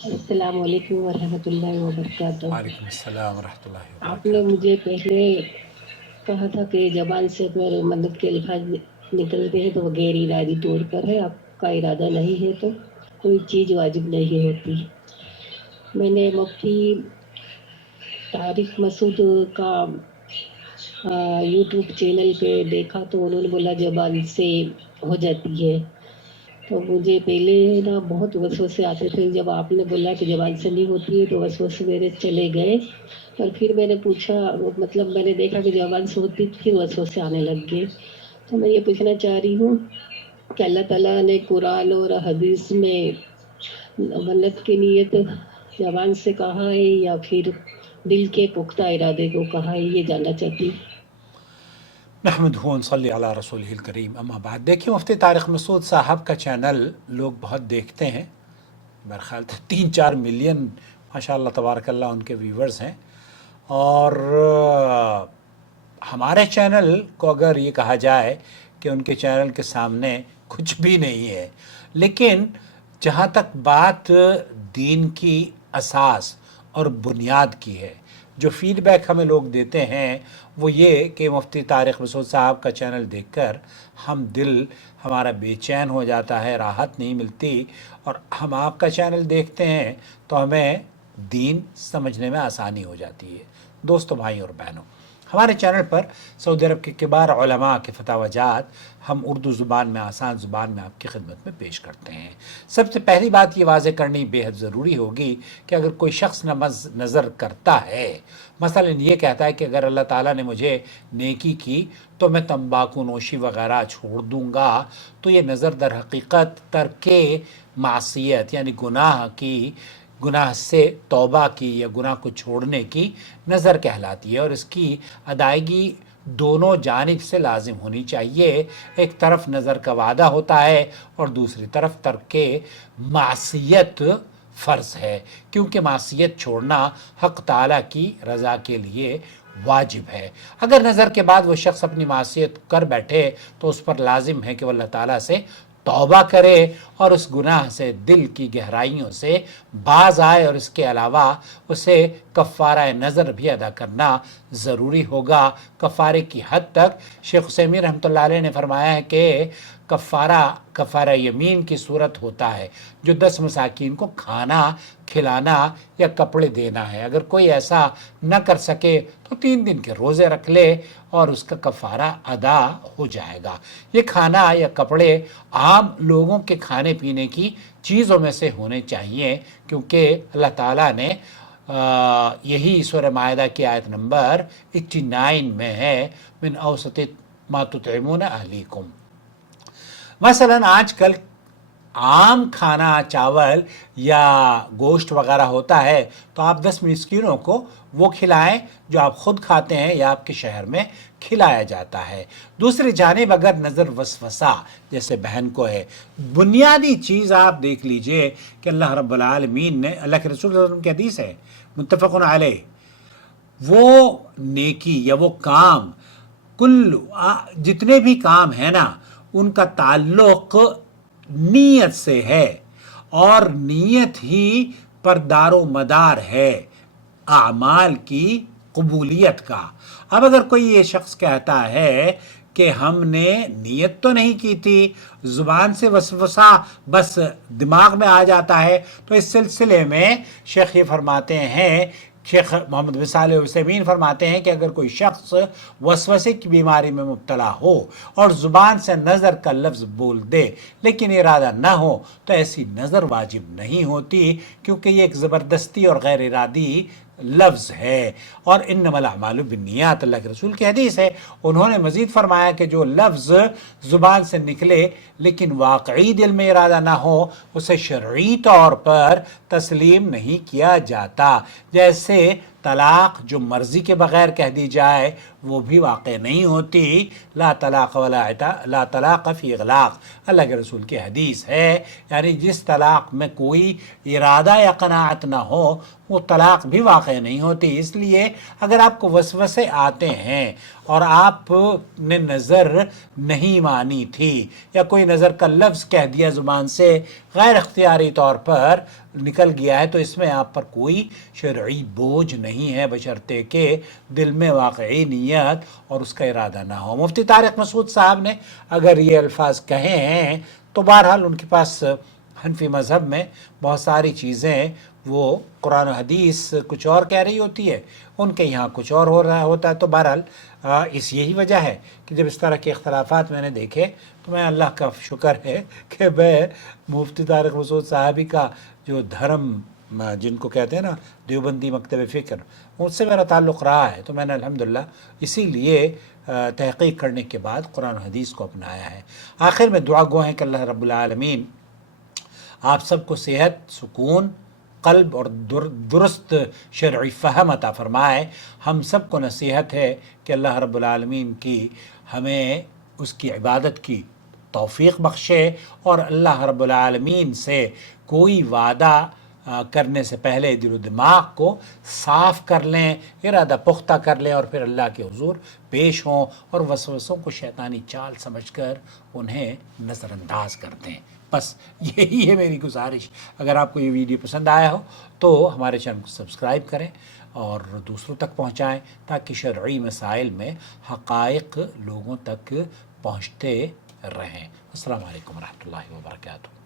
अस्सलाम वालेकुम वरहमतुल्लाहि वबरकातुह। वालेकुम अस्सलाम वरहमतुल्लाहि आपने वबरकातुह। मुझे पहले कहा था कि ज़बान से अगर मदद के अल्फाज निकलते हैं तो वो गैर इरादी तौर पर है, आपका इरादा नहीं है तो कोई चीज़ वाजिब नहीं होती। मैंने मुफ्ती तारिक मसूद का यूट्यूब चैनल पे देखा तो उन्होंने बोला ज़बान से हो जाती है। तो मुझे पहले ना बहुत वसवसे आते थे, जब आपने बोला कि ज़बान से नहीं होती है तो वसवसे मेरे चले गए। पर फिर मैंने पूछा, मतलब मैंने देखा कि ज़बान से होती, फिर वसवसे आने लग गए। तो मैं ये पूछना चाह रही हूँ कि अल्लाह ताला ने कुरान और हदीस में मन्नत की नीयत ज़बान से कहा है या फिर दिल के पुख्ता इरादे को कहा है, ये जानना चाहती हूँ। नहमदुहु व नसल्ली अला रसूलिहिल करीम, अम्मा बाद। देखिए, मुफ्ती तारिक मसूद साहब का चैनल लोग बहुत देखते हैं। मेरे ख्याल से 3-4 मिलियन माशाअल्लाह तबारकल्लाह उनके व्यूवर्स हैं। और हमारे चैनल को अगर ये कहा जाए कि उनके चैनल के सामने कुछ भी नहीं है, लेकिन जहाँ तक बात दीन की असास और बुनियाद की है, जो फीडबैक हमें लोग देते हैं वो ये कि मुफ्ती तारिक मसूद साहब का चैनल देखकर हमारा बेचैन हो जाता है, राहत नहीं मिलती। और हम आपका चैनल देखते हैं तो हमें दीन समझने में आसानी हो जाती है। दोस्तों, भाई और बहनों, हमारे चैनल पर सऊदी अरब के किबार उलमा के फतावाजात हम उर्दू ज़ुबान में, आसान ज़ुबान में आपकी खिदमत में पेश करते हैं। सबसे पहली बात ये वाज़ेह करनी बेहद ज़रूरी होगी कि अगर कोई शख्स नज़र करता है, मसलन ये कहता है कि अगर अल्लाह ताला ने मुझे नेकी की तो मैं तंबाकू नोशी वगैरह छोड़ दूँगा, तो ये नज़र दर हकीकत तर्के मासियत यानी गुनाह से तौबा की या गुनाह को छोड़ने की नज़र कहलाती है। और इसकी अदायगी दोनों जानिब से लाजिम होनी चाहिए। एक तरफ नज़र का वादा होता है और दूसरी तरफ तर्के मासियत फ़र्ज़ है, क्योंकि मासियत छोड़ना हक़ ताला की रज़ा के लिए वाजिब है। अगर नज़र के बाद वो शख्स अपनी मासियत कर बैठे तो उस पर लाजिम है कि वह अल्लाह ताला से तौबा करे और उस गुनाह से दिल की गहराइयों से बाज आए। और इसके अलावा उसे कफ़ारा नज़र भी अदा करना ज़रूरी होगा। कफ़ारे की हद तक शेख हुसैमीन रहमतुल्लाह अलैह ने फरमाया है कि कफ़ारा यमीन की सूरत होता है, जो 10 मसाकीन को खाना खिलाना या कपड़े देना है। अगर कोई ऐसा न कर सके तो 3 दिन के रोज़े रख ले और उसका कफ़ारा अदा हो जाएगा। ये खाना या कपड़े आम लोगों के खाने पीने की चीज़ों में से होने चाहिए, क्योंकि अल्लाह ताला ने यही सूरह माइदा की आयत नंबर 89 में है, मिन औसत मा तुतइमून अहलीकुम। मसलन आजकल आम खाना चावल या गोश्त वगैरह होता है तो आप 10 मिस्कीनों को वो खिलाएं जो आप ख़ुद खाते हैं या आपके शहर में खिलाया जाता है। दूसरी जानिब अगर नज़र वसवसा जैसे बहन को है, बुनियादी चीज़ आप देख लीजिए कि अल्लाह रब्बुल आलमीन ने, अल्लाह के रसूल सल्लल्लाहु अलैहि वसल्लम की हदीस है मुत्तफ़क़ुन अलैह, वो नेकी या वो काम जितने भी काम है ना, उनका ताल्लुक़ नीयत से है और नीयत ही परदारो मदार है आमाल की कबूलियत का। अब अगर कोई ये शख्स कहता है कि हमने नीयत तो नहीं की थी, ज़ुबान से वसवसा बस दिमाग में आ जाता है, तो इस सिलसिले में शेख ये फरमाते हैं, शेख मोहम्मद बिन सालेह अल उसैमीन फरमाते हैं कि अगर कोई शख्स वसवसे की बीमारी में मुब्तला हो और ज़ुबान से नज़र का लफ्ज़ बोल दे लेकिन इरादा ना हो तो ऐसी नज़र वाजिब नहीं होती, क्योंकि ये एक ज़बरदस्ती और गैर इरादी लफ्ज़ है। और इन्नमल अमालु बिन्नियात, अल्लाह के रसूल की हदीस है। उन्होंने मज़ीद फरमाया कि जो लफ्ज़ ज़ुबान से निकले लेकिन वाक़ई दिल में इरादा ना हो, उसे शरई तौर पर तस्लीम नहीं किया जाता। जैसे तलाक़ जो मर्ज़ी के बग़ैर कह दी जाए वो भी वाक़ई नहीं होती। ला तलाक़ ला तलाक़ फ़ी इग़लाक़, अल्लाह के रसूल की हदीस है। यानी जिस तलाक़ में कोई इरादा या क़नाअत ना हो वो तलाक़ भी वाक़ई नहीं होती। इसलिए अगर आपको वसवसे आते हैं اور آپ نے نظر نہیں مانی تھی یا کوئی نظر کا لفظ کہہ دیا زبان سے غیر اختیاری طور پر نکل گیا ہے تو اس میں آپ پر کوئی شرعی بوجھ نہیں ہے بشرطے کہ دل میں واقعی نیت اور اس کا ارادہ نہ ہو۔ مفتی طارق مسعود صاحب نے اگر یہ الفاظ کہے ہیں تو بہرحال ان کے پاس حنفی مذہب میں بہت ساری چیزیں وہ قرآن و حدیث کچھ اور کہہ رہی ہوتی ہے، ان کے یہاں کچھ اور ہو رہا ہوتا ہے۔ تو بہرحال اس یہی وجہ ہے کہ جب اس طرح کے اختلافات میں نے دیکھے تو میں اللہ کا شکر ہے کہ میں مفتی طارق مسعود صاحبی کا جو دھرم جن کو کہتے ہیں نا دیوبندی مکتب فکر، اس سے میرا تعلق رہا ہے، تو میں نے الحمدللہ اسی لیے تحقیق کرنے کے بعد قرآن و حدیث کو اپنایا ہے۔ آخر میں دعا گو ہیں کہ اللہ رب العالمین آپ سب کو صحت، سکون قلب اور درست شرعی فہم عطا فرمائے۔ ہم سب کو نصیحت ہے کہ اللہ رب العالمین کی ہمیں اس کی عبادت کی توفیق بخشے، اور اللہ رب العالمین سے کوئی وعدہ کرنے سے پہلے دل و دماغ کو صاف کر لیں، ارادہ پختہ کر لیں، اور پھر اللہ کے حضور پیش ہوں اور وسوسوں کو شیطانی چال سمجھ کر انہیں نظر انداز کر دیں۔ بس یہی ہے میری گزارش۔ اگر آپ کو یہ ویڈیو پسند آیا ہو تو ہمارے چینل کو سبسکرائب کریں اور دوسروں تک پہنچائیں تاکہ شرعی مسائل میں حقائق لوگوں تک پہنچتے رہیں۔ السلام علیکم ورحمۃ اللہ وبرکاتہ۔